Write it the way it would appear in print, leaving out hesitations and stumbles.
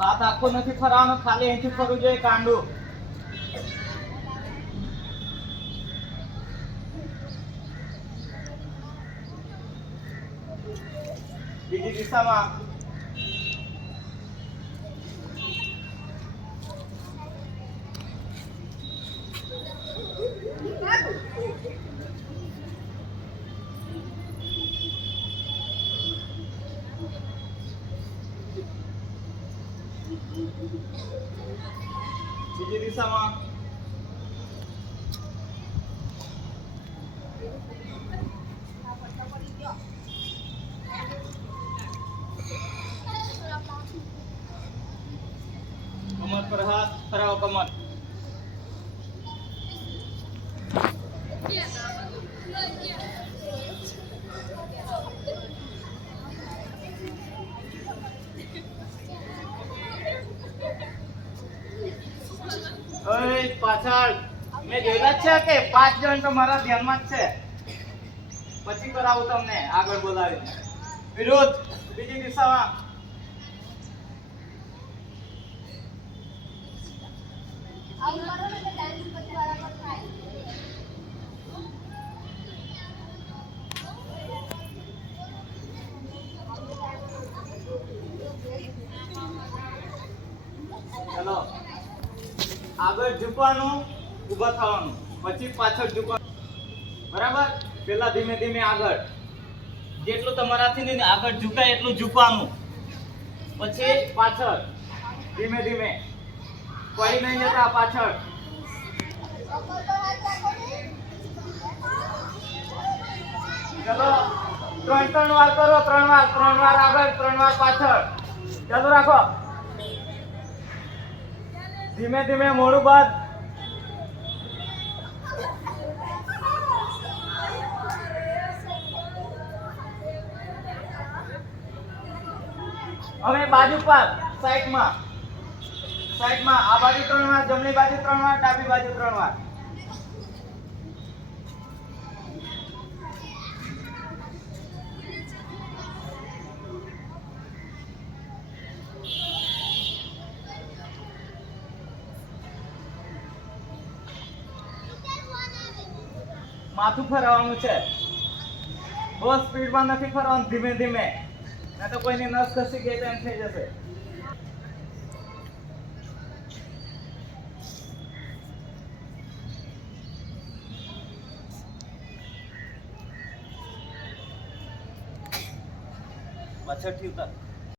હાથ આખો નથી ફરવાનો, ખાલી અહીંથી ફરવું જોઈએ કાંડું. બીજી દિશામાં. બીજી દિશામાં. કમર પર હાથ ફરાવો, કમર. ઓય પાછળ મેં જોયેલા જ છે કે 5 જણ તો મારા ધ્યાનમાં જ છે. પછી કરાવું તમને આગળ બોલાવીને. વિરોધ. બીજી દિશામાં. ચલો આગળ ઝૂકવાનું, ઊભા થવાનું, પછી પાછળ ઝૂકવાનું. બરાબર? પહેલા ધીમે ધીમે આગળ, જેટલું તમારાથી નહીં આગળ ઝૂકાય એટલું ઝૂકવાનું, પછી પાછળ ધીમે ધીમે, પડી નહીં જતા પાછળ. ચલો 3 વાર કરો, 3 વાર આગળ, 3 વાર પાછળ. ચાલુ રાખો. ધીમે ધીમે, મોડું બાદ. હવે બાજુ પર, સાઈડમાં. આ બાજુ 3 વાર, જમણી બાજુ 3 વાર, ડાબી બાજુ 3 વાર. માથું ફરવાનું છે, બહુ સ્પીડમાં નથી ફરવાનું, ધીમે ધીમે, નહીં તો કોઈની નસ ખસી ગઈ તો એમ થઈ જશે. પાછળથી ઉતાર.